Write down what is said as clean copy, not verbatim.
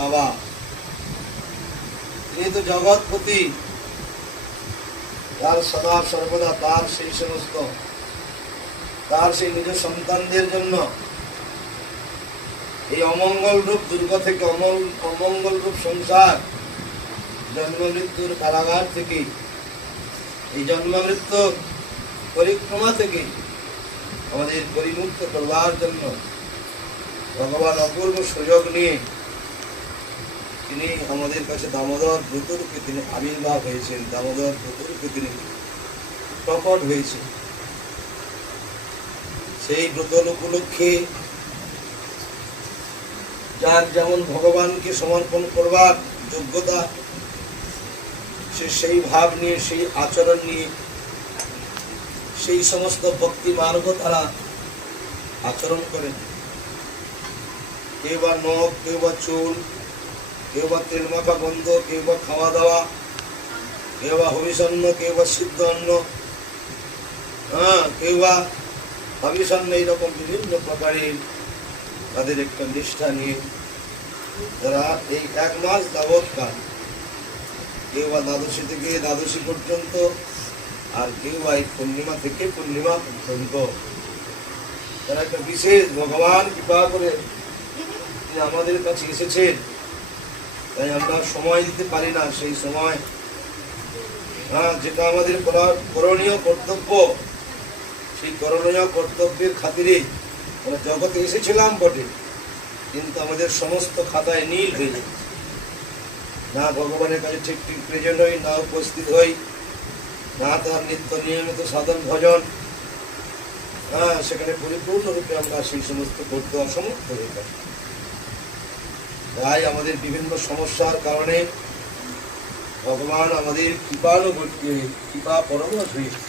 বাবা, তিনি তো জগৎপতি, তার সদা সর্বদা তার সেই সমস্ত তার সেই নিজ সন্তানদের জন্য এই অমঙ্গল রূপ দুর্গ থেকে অমঙ্গল রূপ সংসার, জন্ম মৃত্যুর কারাগার থেকে, এই জন্ম মৃত্যুর পরিক্রমা থেকে আমাদের পরিমুক্ত করবার জন্য ভগবান অপূর্ব সুযোগ নিয়ে তিনি আমাদের কাছে দামোদর ব্রতরূপে তিনি আবির্ভাব হয়েছেন, দামোদর ব্রতরূপে তিনি প্রকট হয়েছেন। সেই ব্রত উপলক্ষে যার যেমন ভগবানকে সমর্পণ করবার যোগ্যতা, সে সেই ভাব নিয়ে, সেই আচরণ নিয়ে, সেই সমস্ত ভক্তি মার্গ তারা আচরণ করেন। কেউ বা নখ, কেউ বা চুল, কেউ বা তেল মাখা গন্ধ, কেউ বা খাওয়া দাওয়া, কেউ বা হবিষণ্য, কেউ বা সিদ্ধ অন্ন, কেউ বা হবিষণ্য, এইরকম বিভিন্ন প্রকারের তাদের একটা নিষ্ঠা নিয়ে যারা এই 1 মাস যাবৎকাল, কেউ বা দ্বাদশী থেকে দ্বাদশী পর্যন্ত, আর কেউ বা এই পূর্ণিমা থেকে পূর্ণিমা পর্যন্ত তারা একটা বিশেষ ভগবান কৃপা করে আমাদের কাছে এসেছেন। তাই আমরা সময় দিতে পারি না, সেই সময় যেটা আমাদের করণীয় কর্তব্য, সেই করণীয় কর্তব্যের খাতিরে আমরা জগতে এসেছিলাম বটে, কিন্তু আমাদের সমস্ত খাতায় নীল হয়ে যায়, না ভগবানের কাছে ঠিক ঠিক প্রেজেন্ট হই, না উপস্থিত হই, না তার নিত্য নিয়মিত সাধন ভজন, সেখানে পরিপূর্ণরূপে আমরা সেই সমস্ত করতে অসমর্থ হয়ে থাকি। তাই আমাদের বিভিন্ন সমস্যার কারণে ভগবান আমাদের কৃপা পরমশ হয়েছে।